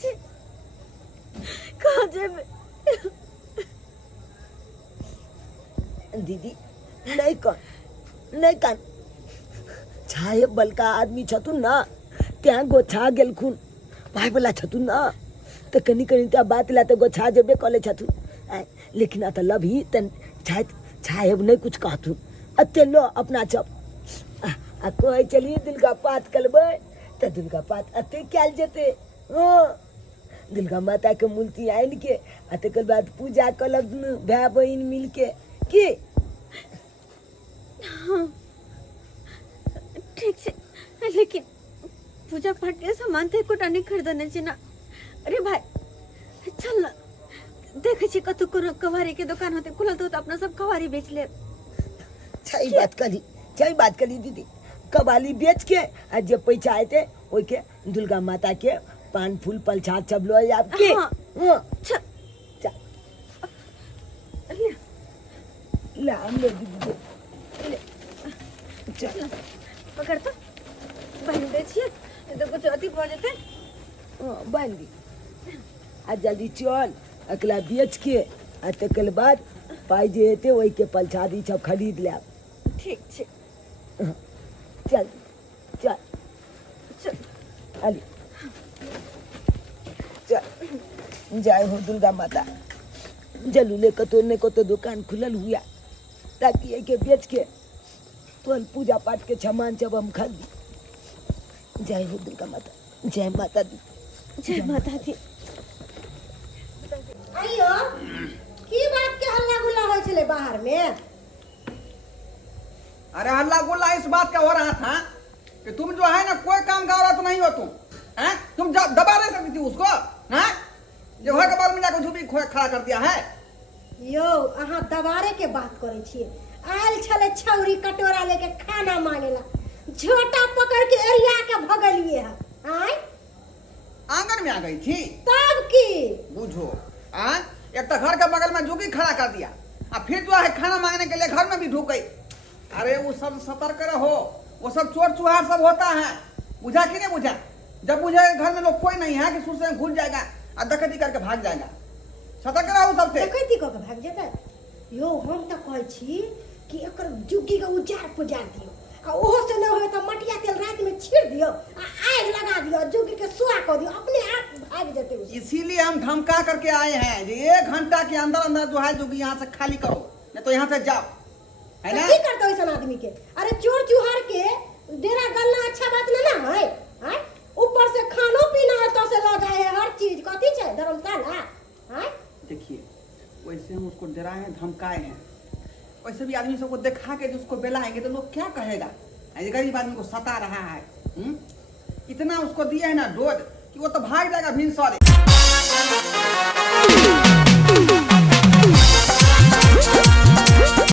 छी कहाँ जेबे दीदी नहीं कान छाए बलका आदमी छथुन ना त्या गोछा गेलखुन भाई बोला छथुन ना तो कनी त्या बात ला तो गोछा जेबे कले छथुन लेकिन आ लब ही तन छाए नहीं कुछ कहथुन अते लो अपना चप आ कोई चलिए दुर्गा पाठ कलबे तो दुर्गा पाठ अते कैल जेते दुर्गा माता के मूर्ति आन के आ तकर बाद पूजा कलब भाई बहन मिल के की हाँ ठीक है लेकिन पूजा पाठ के सामान थे कुछ नहीं खरीदने छी ना अरे भाई चल ना देखे छी कतु कोनो कवारी के दुकान होते खुलल तो अपना सब कवारी बेच ले सही बात करी दीदी कवाली बेच के आ जब पैसा आए थे ओई के दुर्गा माता के पान फूल पलछात सब लो आपके हाँ चल ले हम ले दीदी ले चल पकड़ तो बहन दे छिए तो कुछ अति पड़ जेते बन दी आ जल्दी चल अकला बेच के आ तकर बाद पाई जे हेते ओई के पलछादी सब खरीद ले ठीक छे चल चल चल अली चल जय हो दुर्गा माता जलू ले कतो ने कतो दुकान खुलल हुआ ताकि एके बेच के तो पूजा पाठ के सामान सब हम खरीदी जय हो दुर्गा माता जय माता दी जय माता दी आइयो की बात के हल्ला गुल्ला होय छले बाहर में अरे हल्ला गुल्ला इस बात का हो रहा था कि तुम जो है ना कोई काम का औरत नहीं हो तुम हैं तुम दबा नहीं सकती थी उसको हैं ये घर के बाल में जाकर झूठी खड़ा कर दिया है यो अहाँ दबारे के बात करे छिए आयल छले छौरी कटोरा लेके खाना मांगेला झोटा पकड़ के एरिया के भगलिए है आय आंगन में आ गई थी तब की बुझो एक तो घर के बगल में झुकी खड़ा कर दिया और फिर जो है खाना मांगने के लिए घर में भी ढुक गई अरे वो सब सतर्क रहो वो सब चोर चुहार सब होता है बुझा कि नहीं बुझा जब बुझे घर में लोग कोई नहीं है कि सुर से घुस जाएगा और डकैती करके भाग जाएगा सतर्क रहो सबसे डकैती क के भाग जेतै यो हम त कहै छी कि एकर जुगी के उजार पुजार दियो आ ओहो से न होय त मटिया तेल रात में छीड़ दियो आ आग लगा दियो जुगी के सुआ क दियो अपने आप भाग जेतै इसीलिए हम धमका करके आए हैं कि 1 घंटा के अंदर अंदर जो है जुगी यहाँ से खाली करो नहीं तो यहाँ से जाओ है ना की करतो ऐसा आदमी के अरे चोर चुहार के डेरा गलना अच्छा बात ना है हैं ऊपर से खानो पीना है तो से लगा है हर चीज कथी छै धर्मशाला हैं देखिए वैसे हम उसको डराए हैं धमकाए हैं वैसे भी आदमी सबको दिखा के उसको बेलाएंगे तो लोग क्या कहेगा ये गरीब आदमी को सता रहा है इतना उसको दिया है ना डोज कि वो तो भाग जाएगा भिनसरे